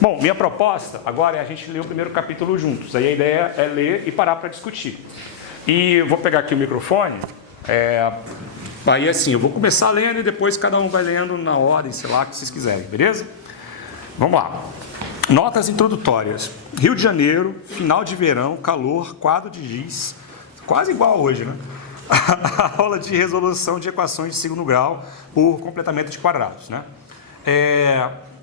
Bom, minha proposta agora é a gente ler o primeiro capítulo juntos. Aí a ideia é ler e parar para discutir. E eu vou pegar aqui o microfone. Aí assim, eu vou começar lendo e depois cada um vai lendo na ordem, sei lá, que vocês quiserem, beleza? Vamos lá. Notas introdutórias. Rio de Janeiro, final de verão, calor, quadro de giz. Quase igual hoje, né? A aula de resolução de equações de segundo grau por completamento de quadrados, né?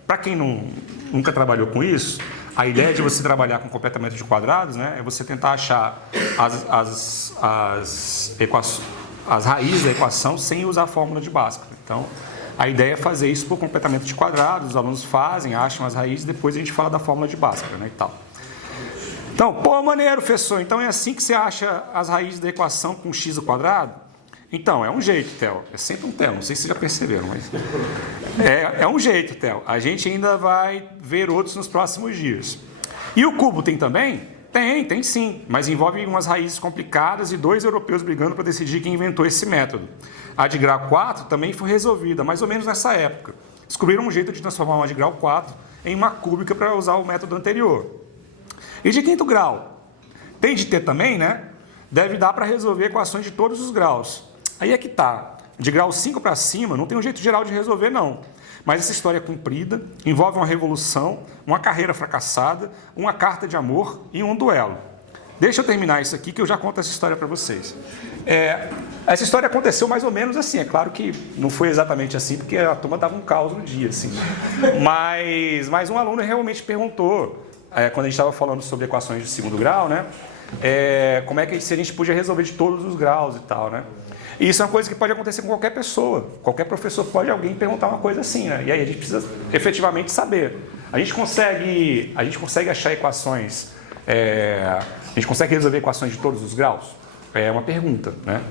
Para quem nunca trabalhou com isso, a ideia de você trabalhar com completamento de quadrados, né, é você tentar achar as raízes da equação sem usar a fórmula de Bhaskara. Então, a ideia é fazer isso por completamento de quadrados, os alunos fazem, acham as raízes, depois a gente fala da fórmula de Bhaskara, né, e tal. Então, pô, maneiro, professor, então é assim que você acha as raízes da equação com x ao quadrado? Então, é um jeito, Theo, é sempre um Theo, não sei se vocês já perceberam, mas é um jeito, Theo. A gente ainda vai ver outros nos próximos dias. E o cubo tem também? Tem sim, mas envolve umas raízes complicadas e 2 europeus brigando para decidir quem inventou esse método. A de grau 4 também foi resolvida, mais ou menos nessa época. Descobriram um jeito de transformar uma de grau 4 em uma cúbica para usar o método anterior. E de quinto grau? Tem de ter também, né? Deve dar para resolver equações de todos os graus. Aí é que tá. De grau 5 para cima, não tem um jeito geral de resolver, não. Mas essa história é comprida, envolve uma revolução, uma carreira fracassada, uma carta de amor e um duelo. Deixa eu terminar isso aqui, que eu já conto essa história para vocês. Essa história aconteceu mais ou menos assim. É claro que não foi exatamente assim, porque a turma dava um caos no dia, assim. Mas um aluno realmente perguntou, quando a gente estava falando sobre equações de segundo grau, né? Como é que se a gente podia resolver de todos os graus e tal, né? E isso é uma coisa que pode acontecer com qualquer pessoa. Qualquer professor pode alguém perguntar uma coisa assim, né? E aí a gente precisa efetivamente saber. A gente consegue achar equações, a gente consegue resolver equações de todos os graus? É uma pergunta, né?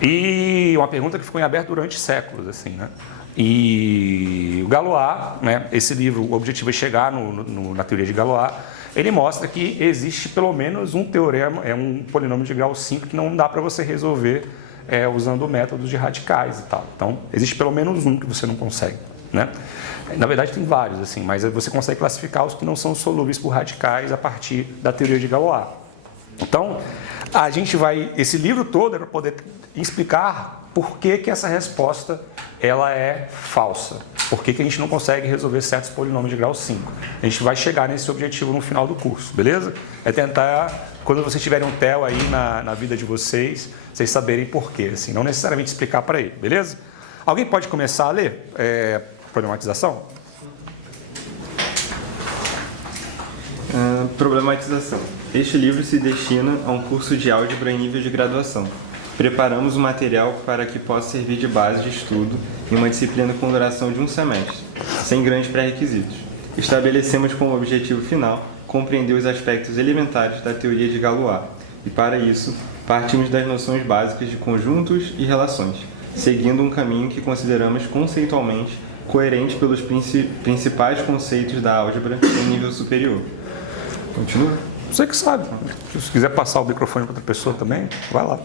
E uma pergunta que ficou em aberto durante séculos, assim, né? E o Galois, né? Esse livro, o objetivo é chegar na teoria de Galois. Ele mostra que existe pelo menos um teorema, um polinômio de grau 5 que não dá para você resolver usando métodos de radicais e tal. Então, existe pelo menos um que você não consegue, né? Na verdade, tem vários, assim, mas você consegue classificar os que não são solúveis por radicais a partir da teoria de Galois. Então, a gente esse livro todo é para poder explicar por que essa resposta ela é falsa. Por que a gente não consegue resolver certos polinômios de grau 5. A gente vai chegar nesse objetivo no final do curso, beleza? É tentar, quando vocês tiverem um TEL aí na vida de vocês saberem por quê, assim, não necessariamente explicar para ele, beleza? Alguém pode começar a ler problematização? Problematização. Este livro se destina a um curso de álgebra em nível de graduação. Preparamos o material para que possa servir de base de estudo em uma disciplina com duração de um semestre, sem grandes pré-requisitos. Estabelecemos como objetivo final compreender os aspectos elementares da teoria de Galois, e para isso, partimos das noções básicas de conjuntos e relações, seguindo um caminho que consideramos conceitualmente coerente pelos principais conceitos da álgebra em nível superior. Continua? Você que sabe. Se quiser passar o microfone para outra pessoa também, vai lá.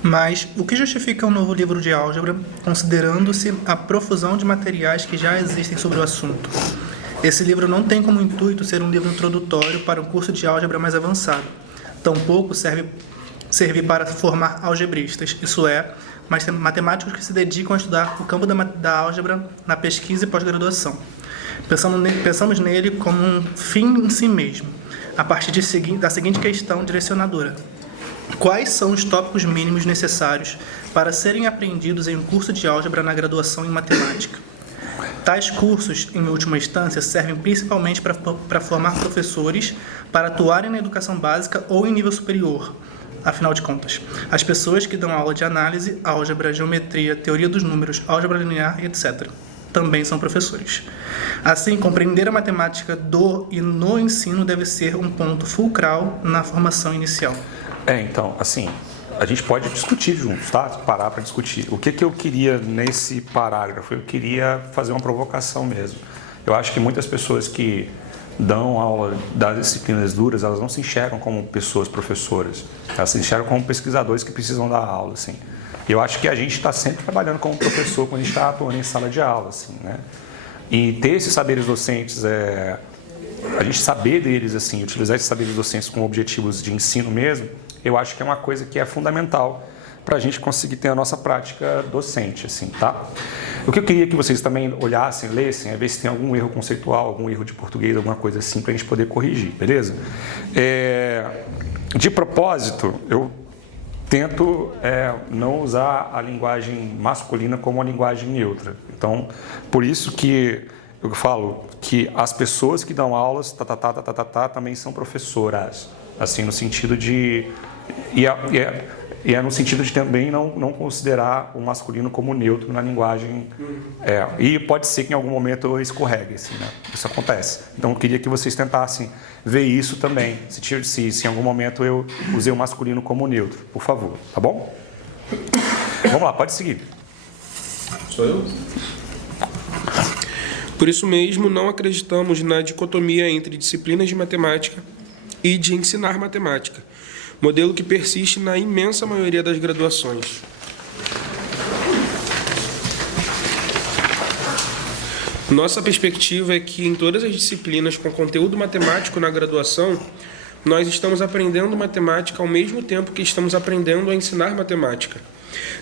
Mas o que justifica um novo livro de álgebra, considerando-se a profusão de materiais que já existem sobre o assunto? Esse livro não tem como intuito ser um livro introdutório para um curso de álgebra mais avançado. Tampouco serve para formar algebristas, isso é, mas matemáticos que se dedicam a estudar o campo da álgebra na pesquisa e pós-graduação. Pensamos nele como um fim em si mesmo, a partir da seguinte questão direcionadora: quais são os tópicos mínimos necessários para serem aprendidos em um curso de álgebra na graduação em matemática? Tais cursos, em última instância, servem principalmente para formar professores para atuarem na educação básica ou em nível superior. Afinal de contas, as pessoas que dão aula de análise, álgebra, geometria, teoria dos números, álgebra linear, etc., também são professores. Assim, compreender a matemática do e no ensino deve ser um ponto fulcral na formação inicial. Então, assim, a gente pode discutir juntos, tá? Parar para discutir. O que eu queria nesse parágrafo? Eu queria fazer uma provocação mesmo. Eu acho que muitas pessoas que dão aula das disciplinas duras, elas não se enxergam como pessoas professoras. Elas se enxergam como pesquisadores que precisam dar aula, assim. Eu acho que a gente está sempre trabalhando como professor quando a gente está atuando em sala de aula, assim, né? e ter esses saberes docentes, a gente saber deles, assim, utilizar esses saberes docentes com objetivos de ensino mesmo, eu acho que é uma coisa que é fundamental para a gente conseguir ter a nossa prática docente, assim, tá? O que eu queria que vocês também olhassem, lessem, é ver se tem algum erro conceitual, algum erro de português, alguma coisa assim, para a gente poder corrigir, beleza? De propósito, eu tento não usar a linguagem masculina como uma linguagem neutra. Então, por isso que eu falo que as pessoas que dão aulas, também são professoras, assim, no sentido de... E é no sentido de também não considerar o masculino como neutro na linguagem. E pode ser que em algum momento eu escorregue, assim, né? Isso acontece. Então eu queria que vocês tentassem ver isso também, se em algum momento eu usei o masculino como neutro, por favor, tá bom? Vamos lá, pode seguir. Sou eu? Por isso mesmo, não acreditamos na dicotomia entre disciplinas de matemática e de ensinar matemática, modelo que persiste na imensa maioria das graduações. Nossa perspectiva é que em todas as disciplinas com conteúdo matemático na graduação, nós estamos aprendendo matemática ao mesmo tempo que estamos aprendendo a ensinar matemática,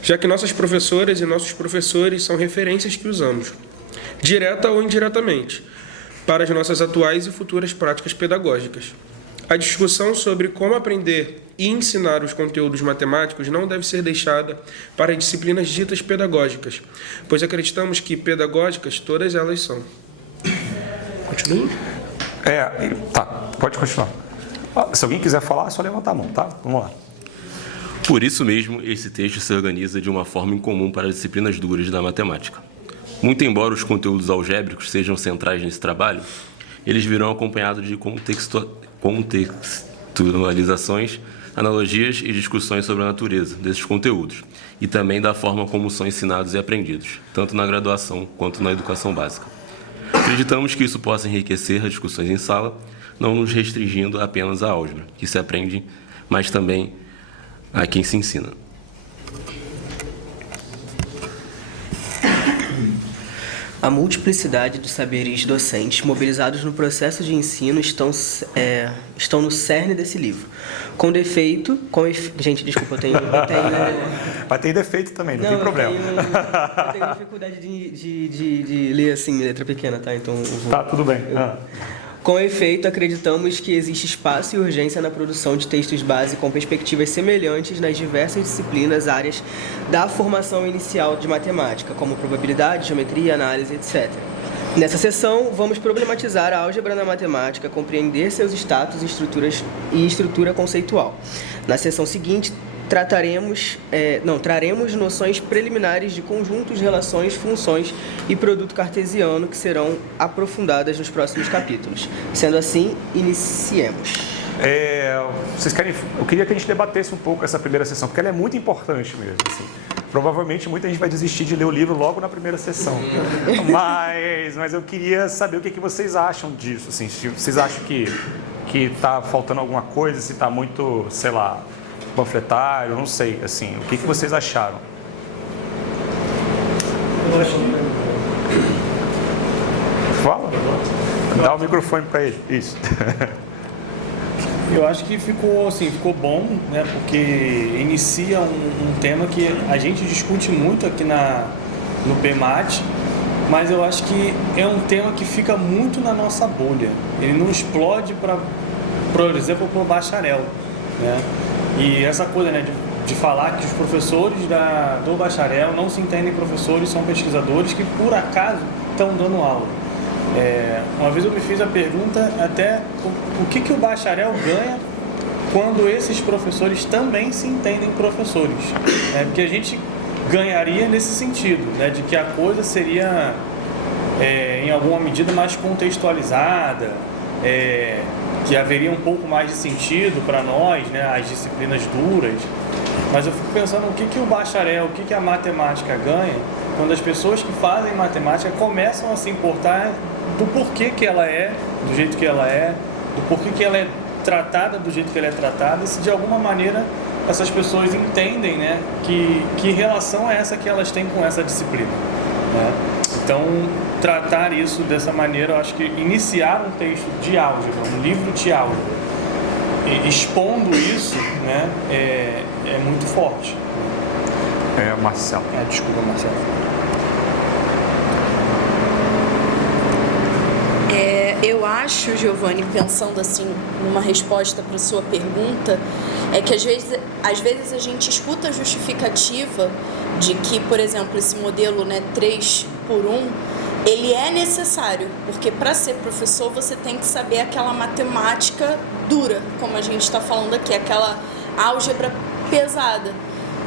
já que nossas professoras e nossos professores são referências que usamos, direta ou indiretamente, para as nossas atuais e futuras práticas pedagógicas. A discussão sobre como aprender e ensinar os conteúdos matemáticos não deve ser deixada para disciplinas ditas pedagógicas, pois acreditamos que pedagógicas todas elas são. Continua? Tá, pode continuar. Se alguém quiser falar, é só levantar a mão, tá? Vamos lá. Por isso mesmo, esse texto se organiza de uma forma incomum para as disciplinas duras da matemática. Muito embora os conteúdos algébricos sejam centrais nesse trabalho, eles virão acompanhados de contextualizações, analogias e discussões sobre a natureza desses conteúdos e também da forma como são ensinados e aprendidos, tanto na graduação quanto na educação básica. Acreditamos que isso possa enriquecer as discussões em sala, não nos restringindo apenas à álgebra, que se aprende, mas também a quem se ensina. A multiplicidade de saberes docentes mobilizados no processo de ensino estão no cerne desse livro. Gente, desculpa, eu tenho Mas tem defeito também, não tem problema. Eu tenho dificuldade de ler assim, letra pequena, tá? Então eu vou... Tá, tudo bem. Com efeito, acreditamos que existe espaço e urgência na produção de textos base com perspectivas semelhantes nas diversas disciplinas áreas da formação inicial de matemática, como probabilidade, geometria, análise, etc. Nessa sessão, vamos problematizar a álgebra na matemática, compreender seus status, estruturas e estrutura conceitual. Na sessão seguinte, traremos noções preliminares de conjuntos, relações, funções e produto cartesiano que serão aprofundadas nos próximos capítulos. Sendo assim, iniciemos. Eu queria que a gente debatesse um pouco essa primeira sessão, porque ela é muito importante mesmo. Assim. Provavelmente muita gente vai desistir de ler o livro logo na primeira sessão. Mas eu queria saber o que vocês acham disso. Assim, se vocês acham que está faltando alguma coisa, se está muito, sei lá, panfletário, não sei, assim, o que vocês acharam? Fala. Dá o microfone para ele. Isso. Eu acho que ficou bom, né? Porque inicia um tema que a gente discute muito aqui no PMAT, mas eu acho que é um tema que fica muito na nossa bolha. Ele não explode por exemplo, para o bacharel, né? E essa coisa, né, de falar que os professores do bacharel não se entendem professores, são pesquisadores que por acaso estão dando aula. Uma vez eu me fiz a pergunta até o que o bacharel ganha quando esses professores também se entendem professores. Porque a gente ganharia nesse sentido, né, de que a coisa seria em alguma medida mais contextualizada, que haveria um pouco mais de sentido para nós, né, as disciplinas duras. Mas eu fico pensando o que o bacharel, o que a matemática ganha quando as pessoas que fazem matemática começam a se importar do porquê que ela é do jeito que ela é, do porquê que ela é tratada do jeito que ela é tratada, e se de alguma maneira essas pessoas entendem, né, que relação é essa que elas têm com essa disciplina, né? Então, tratar isso dessa maneira. Eu acho que iniciar um texto de álgebra, um livro de álgebra, expondo isso, né, é muito forte. Marcelo. Desculpa, Marcelo. Eu acho, Giovanni, pensando assim numa resposta para sua pergunta, é que às vezes a gente escuta a justificativa de que, por exemplo, esse modelo, né, 3x1, ele é necessário, porque para ser professor você tem que saber aquela matemática dura, como a gente está falando aqui, aquela álgebra pesada.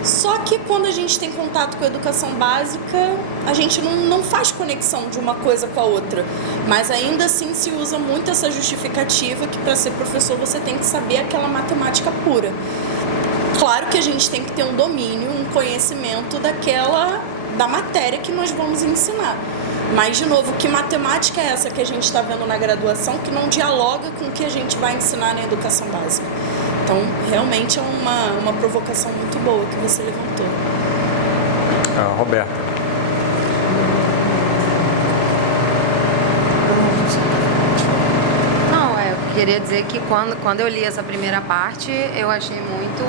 Só que quando a gente tem contato com a educação básica, a gente não faz conexão de uma coisa com a outra. Mas ainda assim se usa muito essa justificativa que para ser professor você tem que saber aquela matemática pura. Claro que a gente tem que ter um domínio, um conhecimento da matéria que nós vamos ensinar. Mas, de novo, que matemática é essa que a gente está vendo na graduação que não dialoga com o que a gente vai ensinar na educação básica? Então, realmente é uma provocação muito boa que você levantou. Roberta. Não, eu queria dizer que quando eu li essa primeira parte, eu achei muito...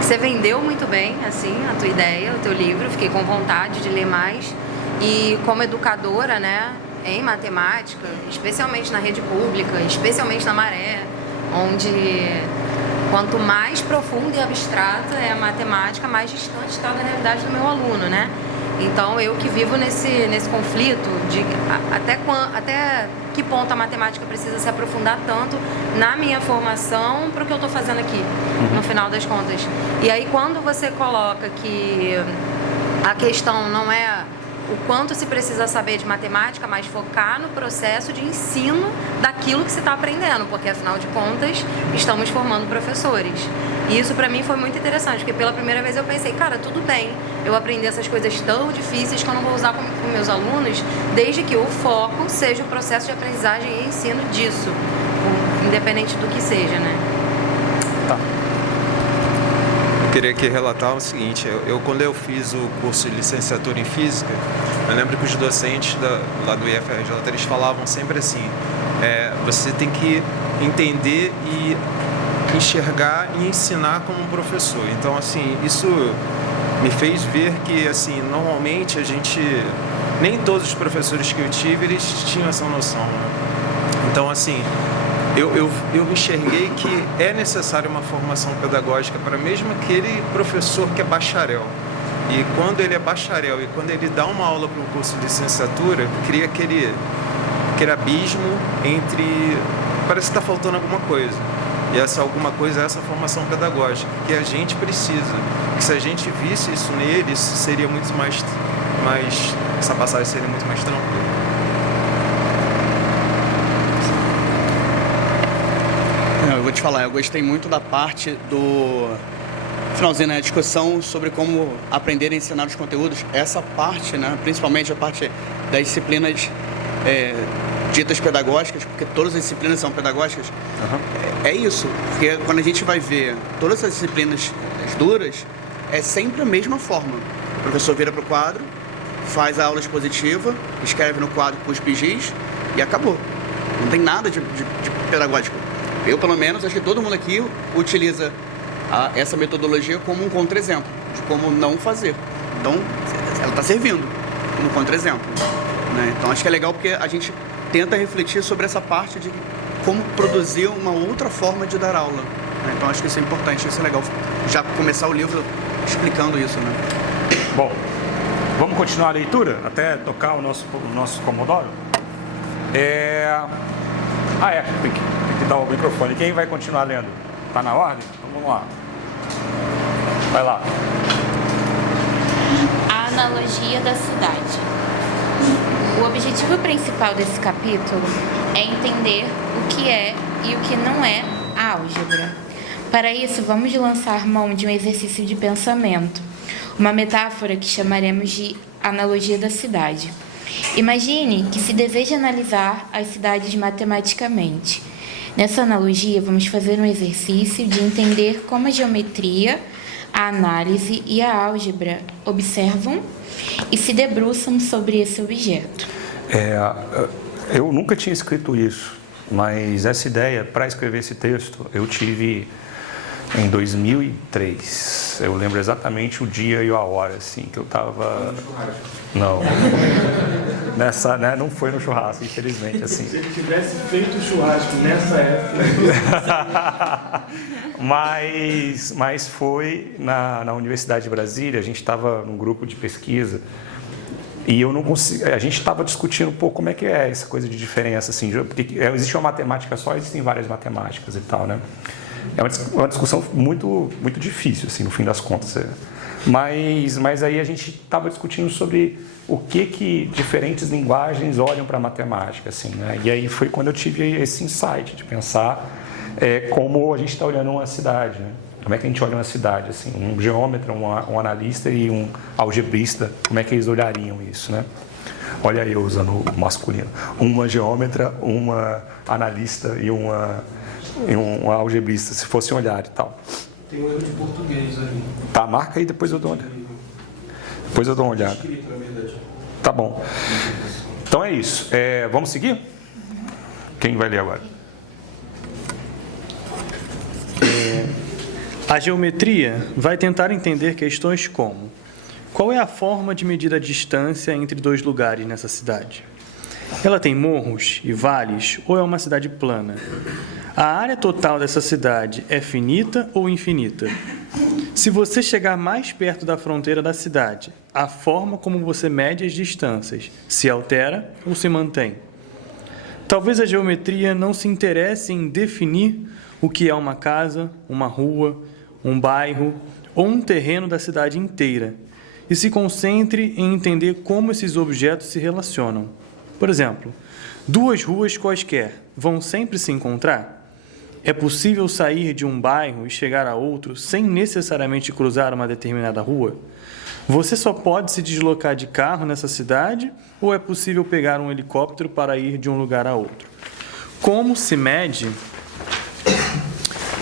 Você vendeu muito bem, assim, a tua ideia, o teu livro. Fiquei com vontade de ler mais. E como educadora, né, em matemática, especialmente na rede pública, especialmente na Maré, onde quanto mais profunda e abstrata é a matemática, mais distante está da realidade do meu aluno, né? Então, eu que vivo nesse conflito de até que ponto a matemática precisa se aprofundar tanto na minha formação para o que eu estou fazendo aqui, no final das contas. E aí, quando você coloca que a questão não é o quanto se precisa saber de matemática, mas focar no processo de ensino daquilo que se está aprendendo, porque, afinal de contas, estamos formando professores. E isso, para mim, foi muito interessante, porque pela primeira vez eu pensei, cara, tudo bem eu aprender essas coisas tão difíceis que eu não vou usar com meus alunos, desde que o foco seja o processo de aprendizagem e ensino disso, independente do que seja, né? Tá. Eu queria aqui relatar o seguinte, quando eu fiz o curso de licenciatura em Física, eu lembro que os docentes lá do IFRJ, eles falavam sempre assim, você tem que entender e enxergar e ensinar como um professor. Então, assim, isso me fez ver que, assim, normalmente nem todos os professores que eu tive, eles tinham essa noção, né? Então, assim, eu enxerguei que é necessária uma formação pedagógica para mesmo aquele professor que é bacharel. E quando ele é bacharel e quando ele dá uma aula para um curso de licenciatura, cria aquele abismo entre... Parece que está faltando alguma coisa. E essa alguma coisa é essa formação pedagógica, que a gente precisa. Que se a gente visse isso neles, seria muito mais essa passagem seria muito mais tranquila. Eu vou te falar, eu gostei muito da parte do finalzinho, né, a discussão sobre como aprender a ensinar os conteúdos. Essa parte, né, principalmente a parte das disciplinas ditas pedagógicas, porque todas as disciplinas são pedagógicas, é isso. Porque quando a gente vai ver todas as disciplinas duras, é sempre a mesma forma. O professor vira para o quadro, faz a aula expositiva, escreve no quadro com os giz e acabou. Não tem nada de pedagógico. Eu, pelo menos, acho que todo mundo aqui utiliza essa metodologia como um contra-exemplo de como não fazer. Então, ela está servindo como contra-exemplo, né? Então, acho que é legal porque a gente tenta refletir sobre essa parte de como produzir uma outra forma de dar aula, né? Então, acho que isso é importante, isso é legal. Já começar o livro explicando isso, né? Bom, vamos continuar a leitura até tocar o nosso Comodoro? Tem que dar o microfone. Quem vai continuar lendo? Tá na ordem? Então vamos lá. Vai lá. A analogia da cidade. O objetivo principal desse capítulo é entender o que é e o que não é a álgebra. Para isso, vamos lançar mão de um exercício de pensamento, uma metáfora que chamaremos de analogia da cidade. Imagine que se deseja analisar as cidades matematicamente. Nessa analogia, vamos fazer um exercício de entender como a geometria a análise e a álgebra observam e se debruçam sobre esse objeto. Eu nunca tinha escrito isso, mas essa ideia, para escrever esse texto, eu tive em 2003. Eu lembro exatamente o dia e a hora, assim, que eu estava... Não. Nessa, né, não foi no churrasco, infelizmente, assim. Se ele tivesse feito o churrasco nessa época... mas foi na Universidade de Brasília, a gente estava num grupo de pesquisa e eu não consigo, a gente estava discutindo um pouco como é que é essa coisa de diferença, assim, porque existe uma matemática só, existem várias matemáticas e tal, né? É uma discussão muito, muito difícil, assim, no fim das contas. Mas aí a gente estava discutindo sobre o que diferentes linguagens olham para a matemática, assim, né? E aí foi quando eu tive esse insight de pensar como a gente está olhando uma cidade, né? Como é que a gente olha uma cidade, assim, um geômetra, um analista e um algebrista, como é que eles olhariam isso, né? Olha eu usando o masculino. Uma geômetra, uma analista e um algebrista, se fossem olhar e tal. Tem um erro de português ali. Tá, marca aí, depois eu dou uma olhada. Escrito, na verdade. Tá bom. Então é isso. Vamos seguir? Quem vai ler agora? A geometria vai tentar entender questões como: qual é a forma de medir a distância entre dois lugares nessa cidade? Ela tem morros e vales ou é uma cidade plana? A área total dessa cidade é finita ou infinita? Se você chegar mais perto da fronteira da cidade, a forma como você mede as distâncias se altera ou se mantém? Talvez a geometria não se interesse em definir o que é uma casa, uma rua, um bairro ou um terreno da cidade inteira, e se concentre em entender como esses objetos se relacionam. Por exemplo, duas ruas quaisquer vão sempre se encontrar? É possível sair de um bairro e chegar a outro sem necessariamente cruzar uma determinada rua? Você só pode se deslocar de carro nessa cidade ou é possível pegar um helicóptero para ir de um lugar a outro? Como se mede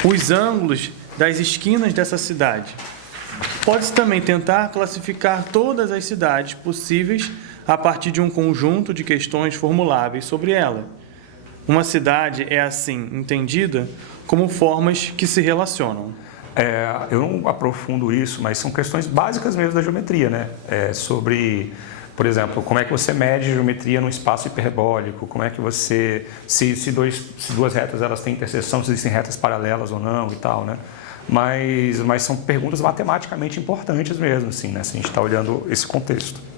os ângulos das esquinas dessa cidade? Pode-se também tentar classificar todas as cidades possíveis a partir de um conjunto de questões formuláveis sobre ela. Uma cidade é, assim, entendida como formas que se relacionam. Eu não aprofundo isso, mas são questões básicas mesmo da geometria, né? Sobre, por exemplo, como é que você mede geometria num espaço hiperbólico, como é que você... Se duas retas elas têm interseção, se existem retas paralelas ou não e tal, né? Mas são perguntas matematicamente importantes mesmo, assim, né? Se a gente está olhando esse contexto.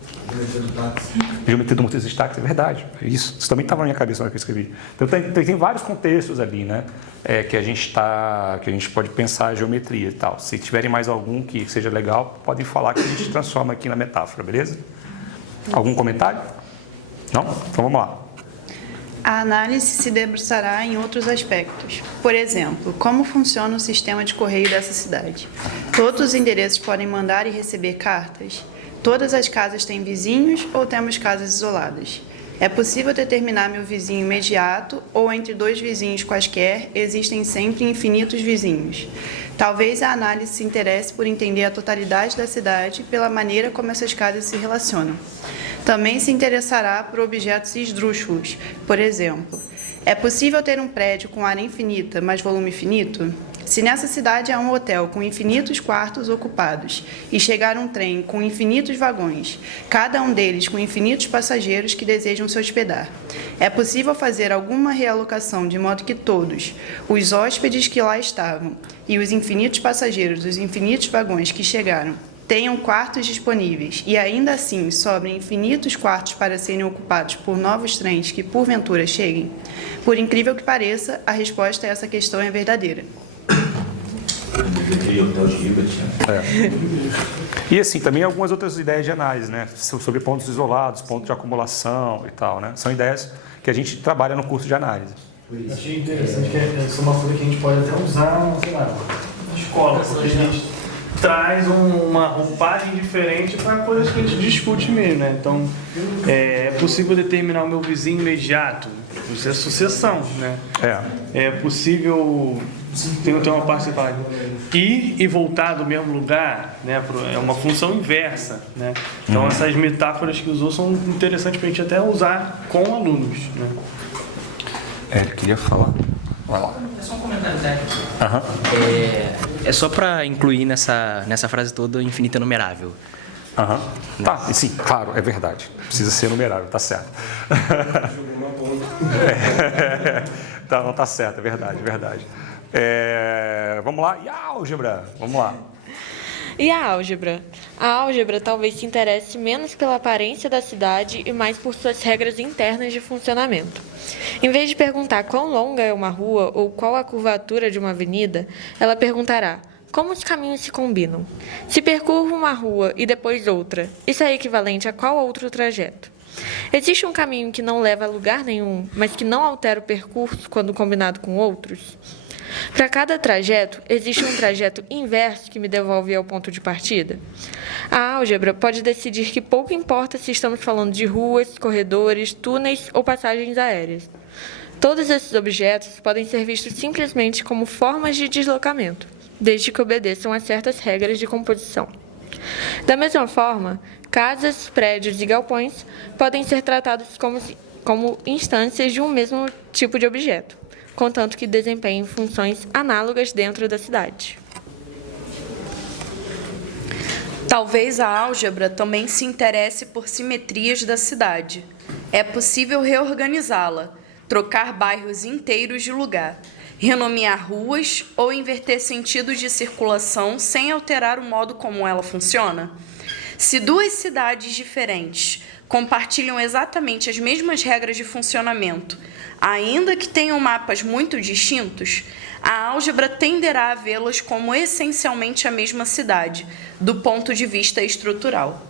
Geometria do múltiplos destaques, é verdade. Isso também estava na minha cabeça na hora que eu escrevi. Então tem vários contextos ali, né? Que a gente pode pensar a geometria e tal. Se tiverem mais algum que seja legal, podem falar que a gente transforma aqui na metáfora, beleza? Algum comentário? Não? Então vamos lá. A análise se debruçará em outros aspectos. Por exemplo, como funciona o sistema de correio dessa cidade? Todos os endereços podem mandar e receber cartas? Todas as casas têm vizinhos ou temos casas isoladas? É possível determinar meu vizinho imediato ou entre dois vizinhos quaisquer existem sempre infinitos vizinhos? Talvez a análise se interesse por entender a totalidade da cidade pela maneira como essas casas se relacionam. Também se interessará por objetos esdrúxulos. Por exemplo, é possível ter um prédio com área infinita, mas volume finito? Se nessa cidade há um hotel com infinitos quartos ocupados e chegar um trem com infinitos vagões, cada um deles com infinitos passageiros que desejam se hospedar, é possível fazer alguma realocação de modo que todos, os hóspedes que lá estavam e os infinitos passageiros dos infinitos vagões que chegaram, tenham quartos disponíveis e ainda assim sobrem infinitos quartos para serem ocupados por novos trens que porventura cheguem? Por incrível que pareça, a resposta a essa questão é verdadeira. E assim, também algumas outras ideias de análise, né? Sobre pontos isolados, pontos de acumulação e tal, né? São ideias que a gente trabalha no curso de análise. Achei interessante que essa é uma coisa que a gente pode até usar, sei lá, na escola, porque a gente traz uma roupagem diferente para coisas que a gente discute mesmo, né? Então, é possível determinar o meu vizinho imediato, isso é sucessão, né? É possível Tem uma parte que fala ir e voltar do mesmo lugar, né? É uma função inversa, né? Então essas metáforas que usou são interessantes para a gente até usar com alunos, né? Ele queria falar. Vai lá. É só um comentário técnico. Aham. É só para incluir nessa frase toda infinito e numerável. Aham. Tá, sim, claro, é verdade. Precisa ser numerável, tá certo. Tá, não tá certo, é verdade, é verdade. Vamos lá, e a álgebra? Vamos lá. E a álgebra? A álgebra talvez se interesse menos pela aparência da cidade e mais por suas regras internas de funcionamento. Em vez de perguntar quão longa é uma rua ou qual a curvatura de uma avenida, ela perguntará: como os caminhos se combinam? Se percorro uma rua e depois outra, isso é equivalente a qual outro trajeto? Existe um caminho que não leva a lugar nenhum, mas que não altera o percurso quando combinado com outros? Para cada trajeto, existe um trajeto inverso que me devolve ao ponto de partida? A álgebra pode decidir que pouco importa se estamos falando de ruas, corredores, túneis ou passagens aéreas. Todos esses objetos podem ser vistos simplesmente como formas de deslocamento, desde que obedeçam a certas regras de composição. Da mesma forma, casas, prédios e galpões podem ser tratados como instâncias de um mesmo tipo de objeto, contanto que desempenhem funções análogas dentro da cidade. Talvez a álgebra também se interesse por simetrias da cidade. É possível reorganizá-la, trocar bairros inteiros de lugar, renomear ruas ou inverter sentidos de circulação sem alterar o modo como ela funciona? Se duas cidades diferentes compartilham exatamente as mesmas regras de funcionamento, ainda que tenham mapas muito distintos, a álgebra tenderá a vê-las como essencialmente a mesma cidade, do ponto de vista estrutural.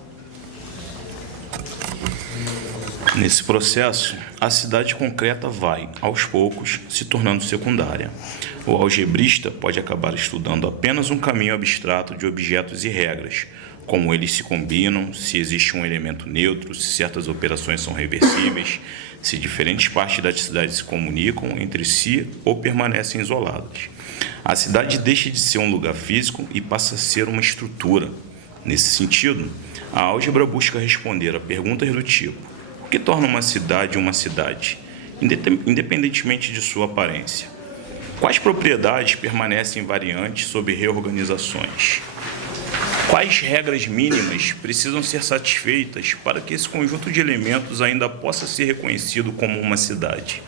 Nesse processo, a cidade concreta vai, aos poucos, se tornando secundária. O algebrista pode acabar estudando apenas um caminho abstrato de objetos e regras, como eles se combinam, se existe um elemento neutro, se certas operações são reversíveis, se diferentes partes da cidade se comunicam entre si ou permanecem isoladas. A cidade deixa de ser um lugar físico e passa a ser uma estrutura. Nesse sentido, a álgebra busca responder a perguntas do tipo: o que torna uma cidade, independentemente de sua aparência? Quais propriedades permanecem variantes sob reorganizações? Quais regras mínimas precisam ser satisfeitas para que esse conjunto de elementos ainda possa ser reconhecido como uma cidade?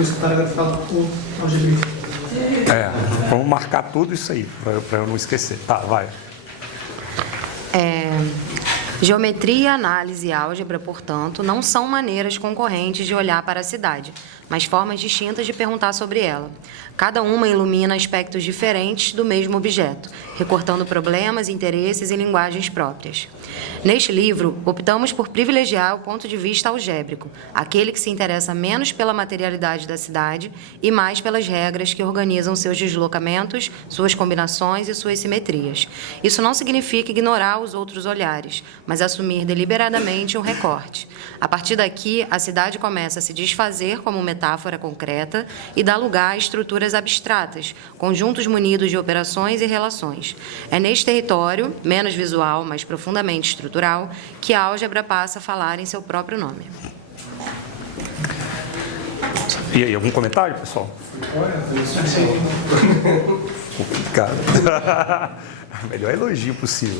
Esse parágrafo fala com algebrista. Vamos marcar tudo isso aí, para eu não esquecer. Tá, vai. Geometria, análise e álgebra, portanto, não são maneiras concorrentes de olhar para a cidade, mas formas distintas de perguntar sobre ela. Cada uma ilumina aspectos diferentes do mesmo objeto, recortando problemas, interesses e linguagens próprias. Neste livro, optamos por privilegiar o ponto de vista algébrico, aquele que se interessa menos pela materialidade da cidade e mais pelas regras que organizam seus deslocamentos, suas combinações e suas simetrias. Isso não significa ignorar os outros olhares, mas assumir deliberadamente um recorte. A partir daqui, a cidade começa a se desfazer como metáfora concreta e dá lugar a estruturas abstratas, conjuntos munidos de operações e relações. É neste território, menos visual, mas profundamente estrutural, que a álgebra passa a falar em seu próprio nome. E aí, algum comentário, pessoal? Complicado. Melhor elogio possível.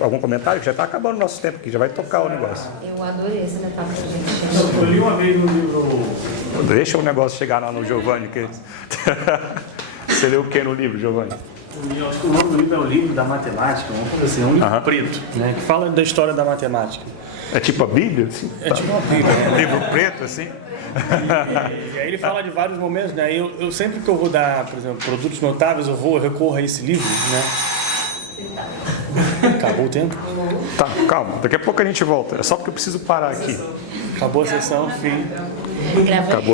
Algum comentário? Já está acabando o nosso tempo aqui, já vai tocar o negócio. Eu adorei essa metáfora, gente. Eu li uma vez no livro... Deixa o negócio chegar lá no Giovanni. Você leu o que no livro, Giovanni? Eu acho que o nome do livro é o livro da matemática, uma coisa assim, um livro preto, né, que fala da história da matemática. É tipo a Bíblia? Assim? É tipo uma Bíblia. Um livro preto, assim? E aí ele fala de vários momentos, né? Eu sempre que eu vou dar, por exemplo, produtos notáveis, eu recorro a esse livro, né? Acabou o tempo? Tá, calma. Daqui a pouco a gente volta. É só porque eu preciso parar aqui. Acabou a sessão, fim. Acabou.